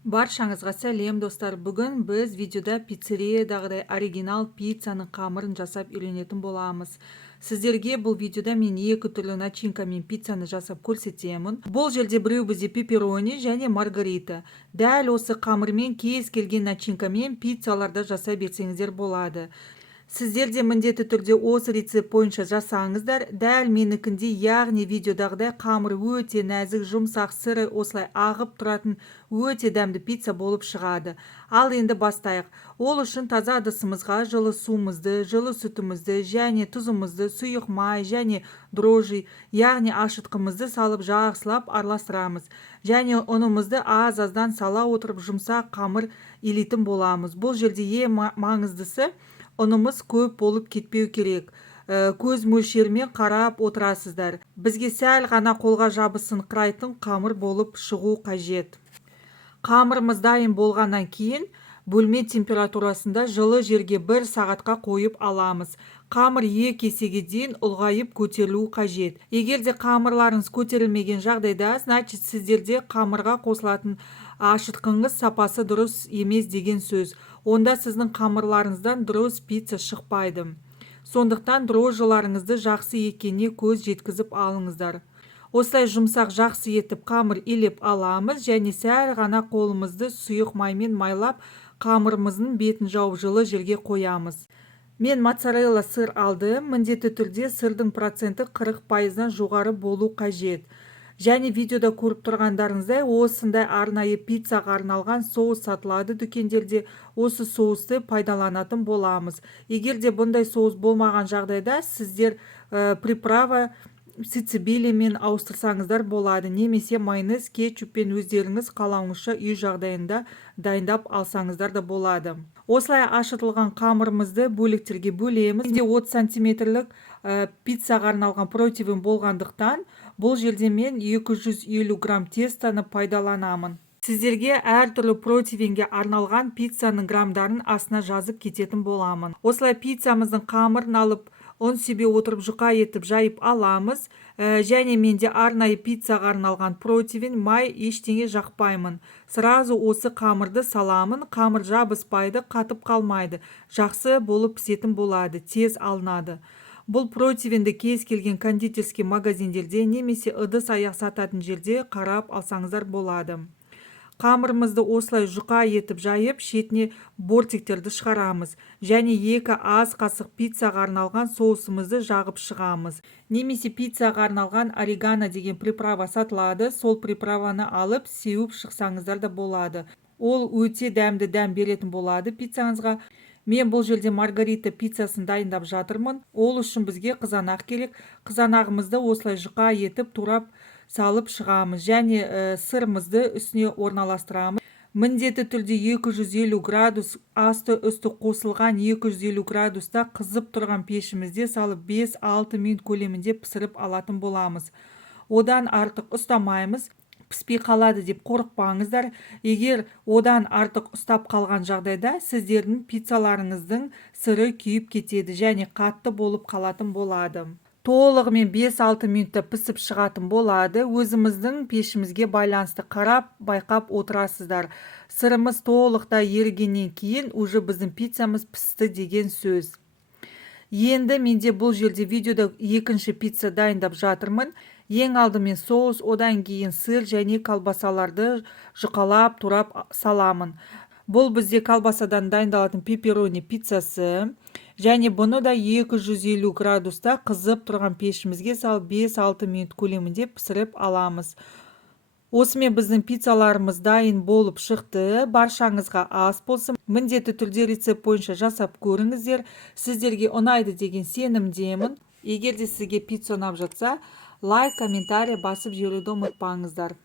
Баршаңызға сәлем достар. Бүгін біз видеода пиццериядағыдай оригинал пиццаның қамырын жасап үйренетін боламыз. Сіздерге бұл видеода мен екі түрлі начинкамен пиццаны жасап көрсетемін. Бұл жерде біреу бізде пепперони және маргарита. Дәл осы қамырмен кез келген начинкамен пиццаларды жасай берсеңіздер болады. Сіздер де міндетті түрде осы рецепт бойынша жасаңыздар. Дәл менікіндей, яғни видеодағыдай қамыр өте нәзік, жұмсақ, сыры осылай ағып тұратын өте дәмді пицца болып шығады. Ал енді бастайық. Ол үшін таза ыдысымызға жылы суымызды, жылы сүтімізді және тұзымызды, сұйық май және дрожжи, яғни ашытқымызды салып жақсылап араластырамыз. Және ұнымызды аз-аздан сала отырып жұмсақ қамыр илейтін боламыз. Бұл жерде ең маңыздысы ұнымыз көп болып кетпеу керек. Көз мөлшерімен қарап отырасыздар. Бізге сәл ғана қолға жабысыңқырайтын қамыр болып шығу қажет. Қамырымыз дайын болғаннан кейін бөлме температурасында жылы жерге 1 сағатқа қойып аламыз. Қамыр 2 есеге дейін ұлғайып көтерілуі қажет. Егер де қамырларыңыз көтерілмеген жағдайда, значит сіздерде қамырға қосылатын ашытқыңыз сапасы дұрыс емес деген сөз. Онда сіздің қамырларыңыздан дұрыс пицца шықпайды. Сондықтан дрожжыларыңызды жақсы екеніне көз жеткізіп алыңыздар. Осылай жұмсақ жақсы етіп қамыр илеп аламыз және сәл ғана қолымызды сұйық маймен майлап қамырымыздың бетін жауып жылы жерге қоямыз. Мен моцарелла сыр алдым. Міндетті түрде сырдың проценті 40%-дан жоғары болу қажет. Және видеода көріп тұрғандарыңыздай осындай арнайы пиццаға арналған соус сатылады дүкендерде. Осы соусты пайдаланатын боламыз. Егер де бұндай соус болмаған жағдайда сіздер приправа сицилиямен ауыстырсаңыздар болады. Немесе майонез, кетчуппен өздеріңіз қалауыңызша үй жағдайында дайындап алсаңыздар да болады. Осылай ашытылған қамырымызды бөліктерге бөлеміз. Менде 30 сантиметрлік пиццаға арналған противень болғандықтан бұл жерде мен 250 грамм тестаны пайдаланамын. Сіздерге әртүрлі противеньге арналған пиццаның грамдарын астына жазып кететін боламын. Осылай пиццамыздың қамырын алып, ұн себе отырып жұқа етіп жайып аламыз. Және менде арнайы пиццаға арналған противень, май ештеңе жақпаймын. Сразу осы қамырды саламын. Қамыр жабыспайды, қатып қалмайды. Жақсы болып пісетін болады, тез алынады. Бұл противеньді кез келген кондитерский магазиндерде немесе ыдыс аяқ сататын жерде қарап алсаңыздар болады. Қамырымызды осылай жұқа етіп жайып, шетіне бортиктерді шығарамыз. Және 2 ас қасық пиццаға арналған соусымызды жағып шығамыз. Немесе пиццаға арналған орегано деген приправа сатылады. Сол приправаны алып, сеуіп шықсаңыздар да болады. Ол өте дәмді дәм беретін болады пиццаңызға. Мен бұл жерде маргарита пиццасын дайындап жатырмын. Ол үшін бізге қызанақ керек. Қызанағымызды осылай жұқа етіп турап салып шығамыз. Және сырымызды үстіне орналастырамыз. Міндетті түрде 250 градус асты үсті қосылған 250 градуста қызып тұрған пешімізде салып 5-6 минут көлемінде пісіріп алатын боламыз. Одан артық ұстамаймыз. Піспей қалады деп қорықпаңыздар. Егер одан артық ұстап қалған жағдайда сіздердің пиццаларыңыздың сыры күйіп кетеді және қатты болып қалатын болады. Толығымен 5-6 минутта пісіп шығатын болады. Өзіміздің пешімізге байланысты қарап, байқап отырасыздар. Сырымыз толықтай ерігеннен кейін уже біздің пиццамыз пісті деген сөз. Енді менде бұл жерде видеода екінші пицца дайындап жатырмын. Ең алдымен соус, одан кейін сыр және колбасаларды жұқалап турап саламын. Бұл бізде колбасадан дайындалатын пепперони пиццасы. Және бұны да 250 градуста қызып тұрған пешімізге салып 5-6 минут көлемінде пісіріп аламыз. Осымен біздің пиццаларымыз дайын болып шықты. Баршаңызға ас болсын. Міндетті түрде рецепт бойынша жасап көріңіздер. Сіздерге ұнайды деген сенімдемін. Егер де сізге пицца ұнап жатса, лайк, комментарий басып жіберуді ұмытпаңыздар.